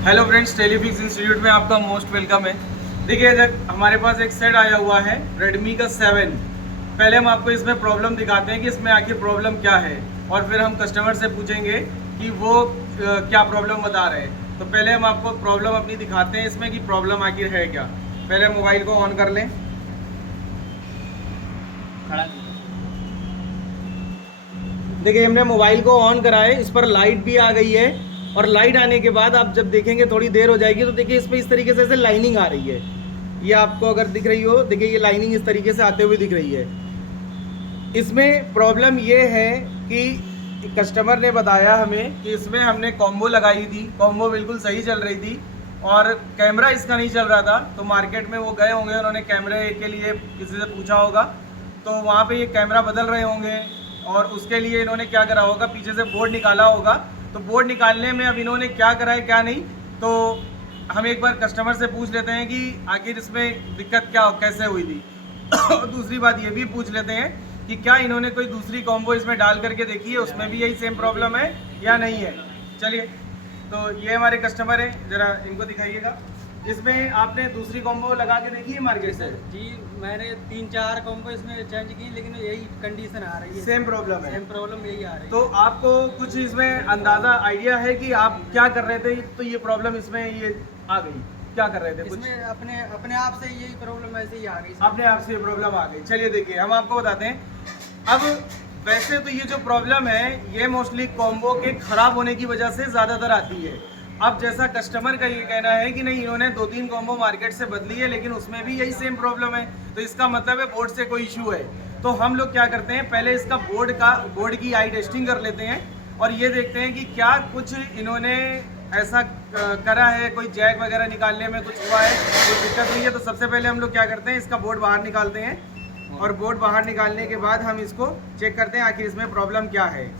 Hello friends, टेलीफिक्स institute में आपका most welcome है। देखिए, हमारे पास एक सेट आया हुआ है रेडमी का 7। पहले हम आपको इसमें प्रॉब्लम दिखाते हैं कि इसमें आखिर प्रॉब्लम क्या है, और फिर हम कस्टमर से पूछेंगे कि वो क्या प्रॉब्लम बता रहे हैं। तो पहले हम आपको प्रॉब्लम अपनी दिखाते हैं इसमें कि प्रॉब्लम आखिर है क्या। पहले मोबाइल को ऑन कर लें। देखिए, हमने मोबाइल को ऑन करा है, इस पर लाइट भी आ गई है, और लाइट आने के बाद आप जब देखेंगे थोड़ी देर हो जाएगी तो देखिए इसमें इस तरीके से लाइनिंग आ रही है। ये आपको अगर दिख रही हो, देखिए ये लाइनिंग इस तरीके से आते हुए दिख रही है। इसमें प्रॉब्लम ये है कि कस्टमर ने बताया हमें कि इसमें हमने कॉम्बो लगाई थी, कॉम्बो बिल्कुल सही चल रही थी, और कैमरा इसका नहीं चल रहा था। तो मार्केट में वो गए होंगे, उन्होंने कैमरे के लिए किसी से पूछा होगा, तो वहाँ पे ये कैमरा बदल रहे होंगे, और उसके लिए इन्होंने क्या करा होगा, पीछे से बोर्ड निकाला होगा। तो बोर्ड निकालने में अब इन्होंने क्या करा है क्या नहीं, तो हम एक बार कस्टमर से पूछ लेते हैं कि आखिर इसमें दिक्कत क्या कैसे हुई थी। और दूसरी बात ये भी पूछ लेते हैं कि क्या इन्होंने कोई दूसरी कॉम्बो इसमें डाल करके देखी है, उसमें भी यही सेम प्रॉब्लम है या नहीं है। चलिए, तो ये हमारे कस्टमर हैं, ज़रा इनको दिखाइएगा। इसमें आपने दूसरी कॉम्बो लगा के देखी है मार्केट से? जी, मैंने 3-4 कॉम्बो इसमें चेंज की, लेकिन यही कंडीशन आ रही है, सेम प्रॉब्लम है। सेम प्रॉब्लम यही आ रही है। तो आपको कुछ इसमें अंदाज़ा आइडिया है कि आप क्या कर रहे थे तो ये प्रॉब्लम इसमें ये आ गई? क्या कर रहे थे? कुछ इसमें अपने अपने आप से यही प्रॉब्लम ऐसे ही आ गई। अपने आप से ये प्रॉब्लम आ गई। चलिए देखिए, हम आपको बताते हैं। अब वैसे तो ये जो प्रॉब्लम है ये मोस्टली कॉम्बो के ख़राब होने की वजह से ज़्यादातर आती है। अब जैसा कस्टमर का ये कहना है कि नहीं, इन्होंने 2-3 कॉम्बो मार्केट से बदली है, लेकिन उसमें भी यही सेम प्रॉब्लम है, तो इसका मतलब है बोर्ड से कोई इशू है। तो हम लोग क्या करते हैं, पहले इसका बोर्ड की आई टेस्टिंग कर लेते हैं, और ये देखते हैं कि क्या कुछ इन्होंने ऐसा करा है, कोई जैक वगैरह निकालने में कुछ हुआ है, कोई दिक्कत हुई है। तो सबसे पहले हम लोग क्या करते हैं, इसका बोर्ड बाहर निकालते हैं, और बोर्ड बाहर निकालने के बाद हम इसको चेक करते हैं आखिर इसमें प्रॉब्लम क्या है।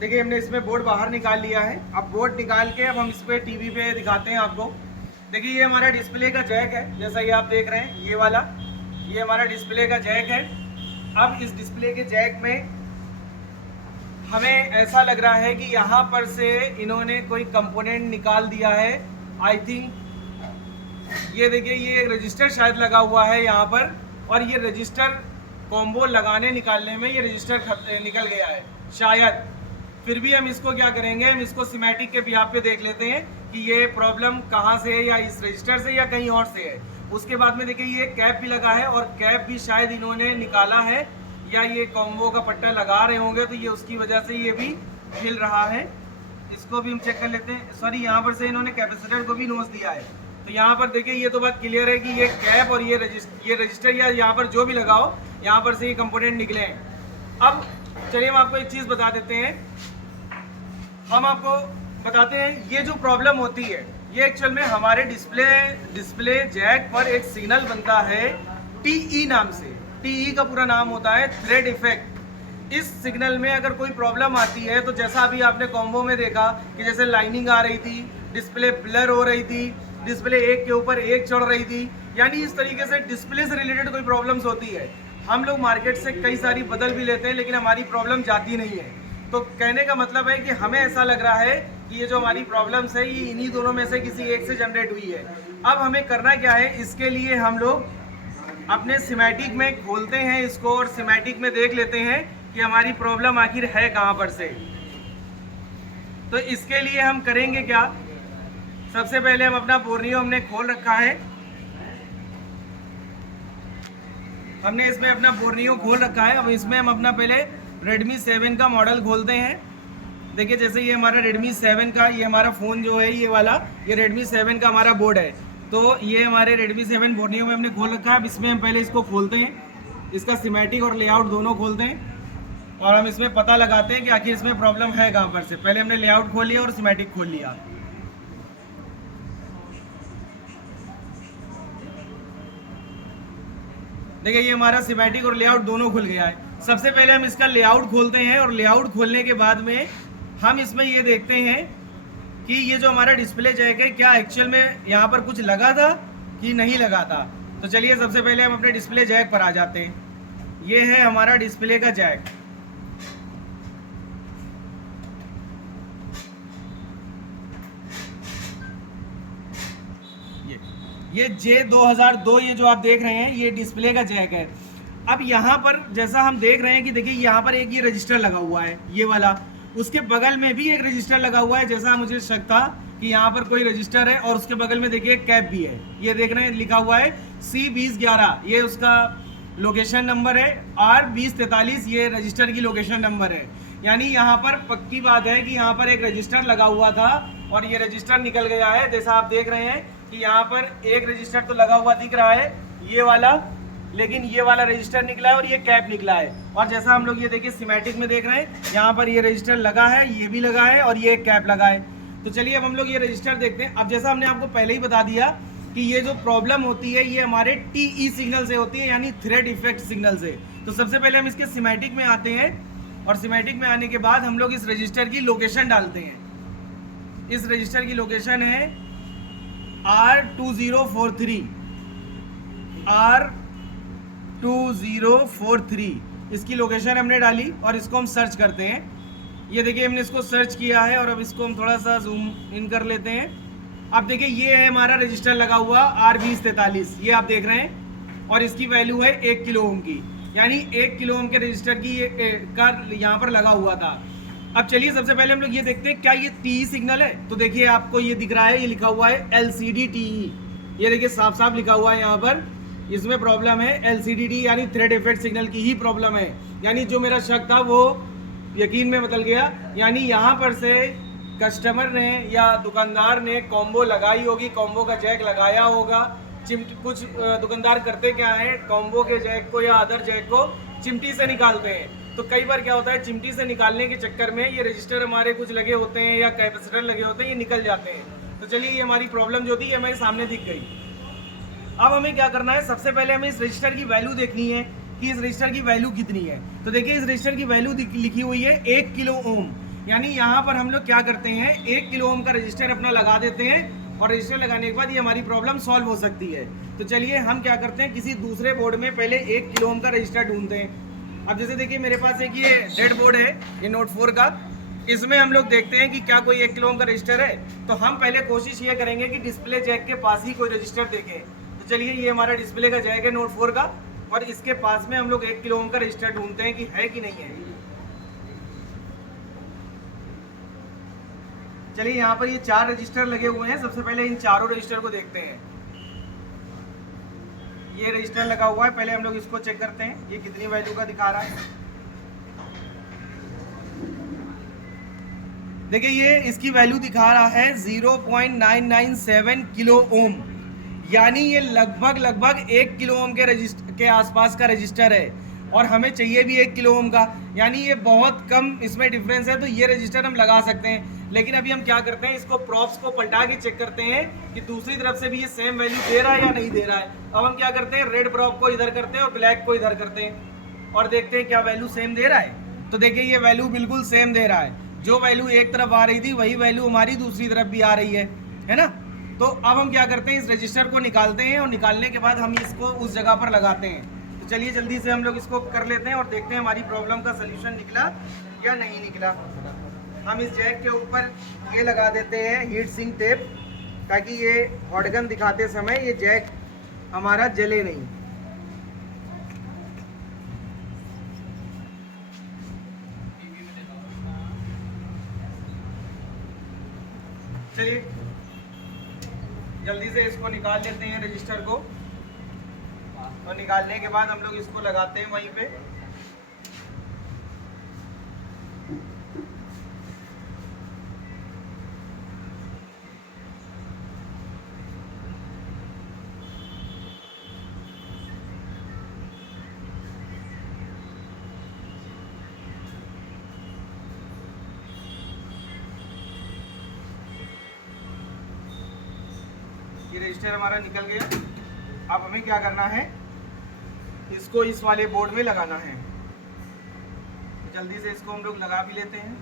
देखिए, हमने इसमें बोर्ड बाहर निकाल लिया है। अब बोर्ड निकाल के अब हम इस पर टीवी पे दिखाते हैं आपको। देखिए, ये हमारा डिस्प्ले का जैक है, जैसा ये आप देख रहे हैं, ये वाला, ये हमारा डिस्प्ले का जैक है। अब इस डिस्प्ले के जैक में हमें ऐसा लग रहा है कि यहाँ पर से इन्होंने कोई कंपोनेंट निकाल दिया है, आई थिंक। ये देखिए, ये रजिस्टर शायद लगा हुआ है यहाँ पर, और ये रजिस्टर कॉम्बो लगाने निकालने में ये रजिस्टर निकल गया है शायद। फिर भी हम इसको क्या करेंगे, हम इसको सिमेटिक के बिहाफ पे देख लेते हैं कि ये प्रॉब्लम कहाँ से है, या इस रजिस्टर से या कहीं और से है। उसके बाद में देखिए, ये कैप भी लगा है, और कैप भी शायद इन्होंने निकाला है, या ये कॉम्बो का पट्टा लगा रहे होंगे, तो ये उसकी वजह से ये भी हिल रहा है। इसको भी हम चेक कर लेते हैं। सॉरी, यहाँ पर से इन्होंने कैपेसिटर को भी नोच दिया है। तो यहाँ पर देखिए, ये तो बात क्लियर है कि ये कैप और ये रजिस्टर या यहाँ पर जो भी लगाओ, यहाँ पर से ये कंपोनेंट निकले हैं। अब चलिए, हम आपको एक चीज़ बता देते हैं। हम आपको बताते हैं, ये जो प्रॉब्लम होती है, ये एक्चुअल में हमारे डिस्प्ले जैक पर एक सिग्नल बनता है TE नाम से। TE का पूरा नाम होता है थ्रेड इफेक्ट। इस सिग्नल में अगर कोई प्रॉब्लम आती है, तो जैसा अभी आपने कॉम्बो में देखा कि जैसे लाइनिंग आ रही थी, डिस्प्ले ब्लर हो रही थी, डिस्प्ले एक के ऊपर एक चढ़ रही थी, यानी इस तरीके से डिस्प्ले से रिलेटेड कोई प्रॉब्लम्स होती है। हम लोग मार्केट से कई सारी बदल भी लेते हैं, लेकिन हमारी प्रॉब्लम जाती नहीं है। तो कहने का मतलब है कि हमें ऐसा लग रहा है कि ये जो हमारी प्रॉब्लम्स है, ये इन्हीं दोनों में से किसी एक से जनरेट हुई है। अब हमें करना क्या है, इसके लिए हम लोग अपने सिमेटिक में खोलते हैं इसको, और सिमेटिक में देख लेते हैं कि हमारी प्रॉब्लम आखिर है कहाँ पर से। तो इसके लिए हम करेंगे क्या, सबसे पहले हम अपना बोर्नियो हमने खोल रखा है, हमने इसमें अपना बोर्नियो खोल रखा है। अब इसमें हम अपना पहले Redmi 7 का मॉडल खोलते हैं। देखिए, जैसे ये हमारा Redmi 7 का, ये हमारा फ़ोन जो है ये वाला, ये Redmi 7 का हमारा बोर्ड है। तो ये हमारे Redmi 7 बोर्नियो में हमने खोल रखा है। अब इसमें हम पहले इसको खोलते हैं, इसका सिमेटिक और लेआउट दोनों खोलते हैं, और हम इसमें पता लगाते हैं कि आखिर इसमें प्रॉब्लम है कहाँ पर से। पहले हमने लेआउट खोल लिया और सिमेटिक खोल लिया। देखिए, ये हमारा सिमेटिक और लेआउट दोनों खुल गया है। सबसे पहले हम इसका लेआउट खोलते हैं, और लेआउट खोलने के बाद में हम इसमें ये देखते हैं कि ये जो हमारा डिस्प्ले जैक है, क्या एक्चुअल में यहाँ पर कुछ लगा था कि नहीं लगा था। तो चलिए, सबसे पहले हम अपने डिस्प्ले जैक पर आ जाते हैं। ये है हमारा डिस्प्ले का जैक। ये J2002 ये जो आप देख रहे हैं ये डिस्प्ले का जैक है। अब यहाँ पर जैसा हम देख रहे हैं कि देखिए यहाँ पर एक ये रजिस्टर लगा हुआ है ये वाला, उसके बगल में भी एक रजिस्टर लगा हुआ है। जैसा मुझे शक था कि यहाँ पर कोई रजिस्टर है, और उसके बगल में देखिए कैप भी है। ये देख रहे हैं लिखा हुआ है C2011, ये उसका लोकेशन नंबर है। R2043 ये रजिस्टर की लोकेशन नंबर है। यानी यहाँ पर पक्की बात है कि यहाँ पर एक रजिस्टर लगा हुआ था और ये रजिस्टर निकल गया है। जैसा आप देख रहे हैं कि यहाँ पर एक रजिस्टर तो लगा हुआ दिख रहा है ये वाला, लेकिन ये वाला रजिस्टर निकला है और ये कैप निकला है। और जैसा हम लोग ये देखिए सिमेटिक में देख रहे हैं, यहाँ पर ये रजिस्टर लगा है, ये भी लगा है और ये कैप लगा है। तो चलिए अब हम लोग ये रजिस्टर देखते हैं। अब जैसा हमने आपको पहले ही बता दिया कि ये जो प्रॉब्लम होती है ये हमारे TE सिग्नल से होती है, यानी थ्रेड इफेक्ट सिग्नल से। तो सबसे पहले हम इसके सिमेटिक में आते हैं, और सिमेटिक में आने के बाद हम लोग इस रजिस्टर की लोकेशन डालते हैं। इस रजिस्टर की लोकेशन है R2043, R2043 इसकी लोकेशन हमने डाली और इसको हम सर्च करते हैं। ये देखिए हमने इसको सर्च किया है और अब इसको हम थोड़ा सा जूम इन कर लेते हैं। अब देखिए ये है हमारा रजिस्टर लगा हुआ R2043, ये आप देख रहे हैं, और इसकी वैल्यू है 1 किलो ओम की, यानी 1 किलो ओम के रजिस्टर की का यहाँ पर लगा हुआ था। अब चलिए सबसे पहले हम लोग ये देखते हैं क्या ये TE सिग्नल है। तो देखिए आपको ये दिख रहा है, ये लिखा हुआ है LCD TE, ये देखिए साफ साफ लिखा हुआ है यहाँ पर। इसमें प्रॉब्लम है LCD TE, यानी थ्रेड इफेक्ट सिग्नल की ही प्रॉब्लम है। यानी जो मेरा शक था वो यकीन में बदल गया। यानी यहाँ पर से कस्टमर ने या दुकानदार ने कॉम्बो लगाई होगी, कॉम्बो का जैक लगाया होगा। कुछ दुकानदार करते क्या है, कॉम्बो के जैक को या अदर जैक को चिमटी से निकालते हैं। तो कई बार क्या होता है, चिमटी से निकालने के चक्कर में ये रजिस्टर हमारे कुछ लगे होते हैं या कैपेसिटर लगे होते हैं, ये निकल जाते हैं। तो चलिए ये हमारी प्रॉब्लम जो थी ये हमारे सामने दिख गई। अब हमें क्या करना है, सबसे पहले हमें इस रजिस्टर की वैल्यू देखनी है कि इस रजिस्टर की वैल्यू कितनी है। तो देखिए इस रजिस्टर की वैल्यू लिखी हुई है 1 किलो ओम, यानी यहाँ पर हम लोग क्या करते हैं 1 किलो ओम का रजिस्टर अपना लगा देते हैं, और रजिस्टर लगाने के बाद ये हमारी प्रॉब्लम सॉल्व हो सकती है। तो चलिए हम क्या करते हैं, किसी दूसरे बोर्ड में पहले 1 किलो ओम का रजिस्टर ढूंढते हैं। अब जैसे देखिए मेरे पास एक ये डेड बोर्ड है, ये नोट 4 का, इसमें हम लोग देखते हैं कि क्या कोई 1 किलो ओम का रजिस्टर है। तो हम पहले कोशिश ये करेंगे कि डिस्प्ले जैक के पास ही कोई रजिस्टर देखें। तो चलिए ये हमारा डिस्प्ले का जैक है नोट 4 का, और इसके पास में हम लोग 1 किलो ओम का रजिस्टर ढूंढते हैं कि है कि नहीं है। चलिए यहाँ पर ये 4 रजिस्टर लगे हुए हैं। सबसे पहले इन चारों रजिस्टर को देखते हैं। ये रजिस्टर लगा हुआ है, पहले हम लोग इसको चेक करते हैं ये कितनी वैल्यू का दिखा रहा है। देखिए ये इसकी वैल्यू दिखा रहा है 0.997 किलो ओम, यानी ये लगभग 1 किलो ओम के आसपास का रजिस्टर है, और हमें चाहिए भी 1 किलो ओम का, यानी ये बहुत कम इसमें डिफरेंस है। तो ये रजिस्टर हम लगा सकते हैं। लेकिन अभी हम क्या करते हैं, इसको प्रॉप्स को पलटा के चेक करते हैं कि दूसरी तरफ से भी ये सेम वैल्यू दे रहा है या नहीं दे रहा है। अब हम क्या करते हैं, रेड प्रॉप को इधर करते हैं और ब्लैक को इधर करते हैं, और देखते हैं क्या वैल्यू सेम दे रहा है। तो देखिए ये वैल्यू बिल्कुल सेम दे रहा है, जो वैल्यू एक तरफ आ रही थी वही वैल्यू हमारी दूसरी तरफ भी आ रही है ना। तो अब हम क्या करते हैं, इस रजिस्टर को निकालते हैं, और निकालने के बाद हम इसको उस जगह पर लगाते हैं। तो चलिए जल्दी से हम लोग इसको कर लेते हैं और देखते हैं हमारी प्रॉब्लम का सलूशन निकला या नहीं निकला। हम इस जैक के ऊपर ये लगा देते हैं हीट सिंक टेप, ताकि ये हॉटगन दिखाते समय ये जैक हमारा जले नहीं। चलिए जल्दी से इसको निकाल लेते हैं रजिस्टर को, और निकालने के बाद हम लोग इसको लगाते हैं वहीं पे। ये रजिस्टर हमारा निकल गया। अब हमें क्या करना है, इसको इस वाले बोर्ड में लगाना है। जल्दी से इसको हम लोग लगा भी लेते हैं।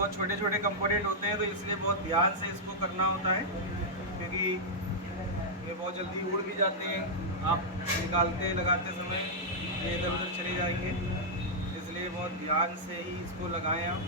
बहुत छोटे छोटे कंपोनेंट होते हैं, तो इसलिए बहुत ध्यान से इसको करना होता है, क्योंकि ये बहुत जल्दी उड़ भी जाते हैं। आप निकालते लगाते समय ये इधर उधर चले जाएंगे, इसलिए बहुत ध्यान से ही इसको लगाएं आप।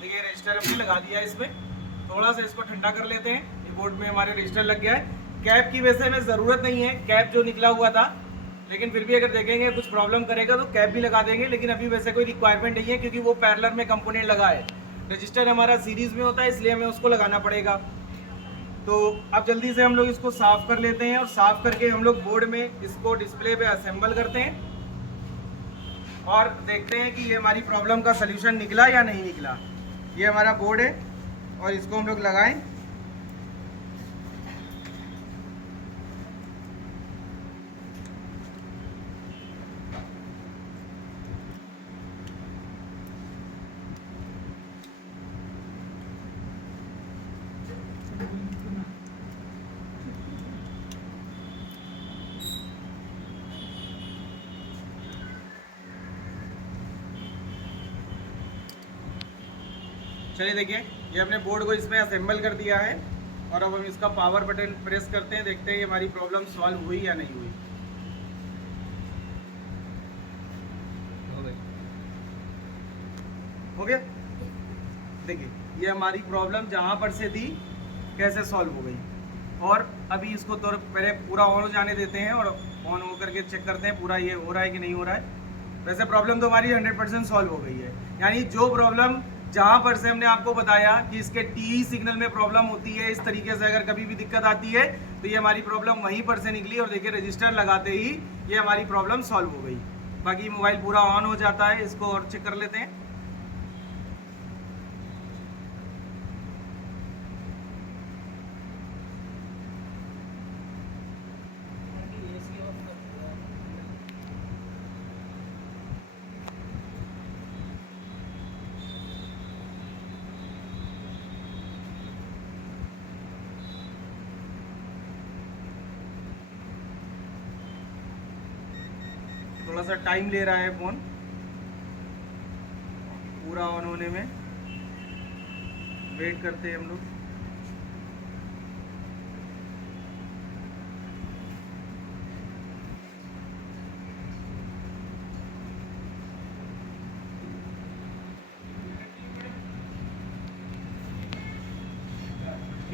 देखिए रजिस्टर हमने लगा दिया है, इसमें थोड़ा सा इसको ठंडा कर लेते हैं। ये बोर्ड में हमारे रजिस्टर लग गया है। कैप की वैसे हमें ज़रूरत नहीं है, कैप जो निकला हुआ था, लेकिन फिर भी अगर देखेंगे कुछ प्रॉब्लम करेगा तो कैप भी लगा देंगे, लेकिन अभी वैसे कोई रिक्वायरमेंट नहीं है, क्योंकि वो पैरेलल में कंपोनेंट लगा है। रजिस्टर हमारा सीरीज़ में होता है, इसलिए हमें उसको लगाना पड़ेगा। तो अब जल्दी से हम लोग इसको साफ़ कर लेते हैं, और साफ़ करके हम लोग बोर्ड में इसको डिस्प्ले पे असेंबल करते हैं और देखते हैं कि ये हमारी प्रॉब्लम का सल्यूशन निकला या नहीं निकला। ये हमारा बोर्ड है और इसको हम लोग लगाएं। चलिए देखिए, ये अपने बोर्ड को इसमें असेंबल कर दिया है, और अब हम इसका पावर बटन प्रेस करते हैं, देखते हैं ये हमारी प्रॉब्लम सॉल्व हुई या नहीं हुई। हो गया। देखिए ये हमारी प्रॉब्लम जहाँ पर से थी कैसे सॉल्व हो गई। और अभी इसको तो पहले पूरा ऑन हो जाने देते हैं, और ऑन हो करके चेक करते हैं पूरा ये हो रहा है कि नहीं हो रहा है। वैसे प्रॉब्लम तो हमारी 100% सॉल्व हो गई है। यानी जो प्रॉब्लम जहाँ पर से हमने आपको बताया कि इसके टी सिग्नल में प्रॉब्लम होती है, इस तरीके से अगर कभी भी दिक्कत आती है तो ये हमारी प्रॉब्लम वहीं पर से निकली, और देखिए रजिस्टर लगाते ही ये हमारी प्रॉब्लम सॉल्व हो गई। बाकी मोबाइल पूरा ऑन हो जाता है, इसको और चेक कर लेते हैं। थोड़ा सा टाइम ले रहा है फ़ोन पूरा ऑन होने में, वेट करते हैं हम लोग।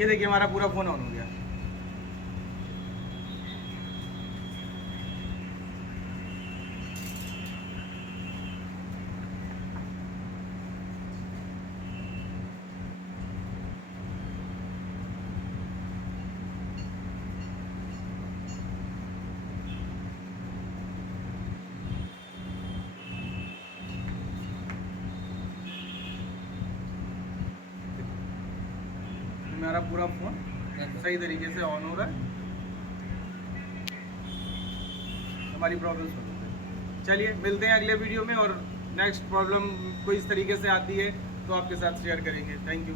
ये देखिए हमारा पूरा फ़ोन ऑन हो गया। मेरा पूरा फ़ोन सही तरीके से ऑन हो रहा है, हमारी प्रॉब्लम सॉल्व हो गई। चलिए मिलते हैं अगले वीडियो में, और नेक्स्ट प्रॉब्लम कोई इस तरीके से आती है तो आपके साथ शेयर करेंगे। Thank you.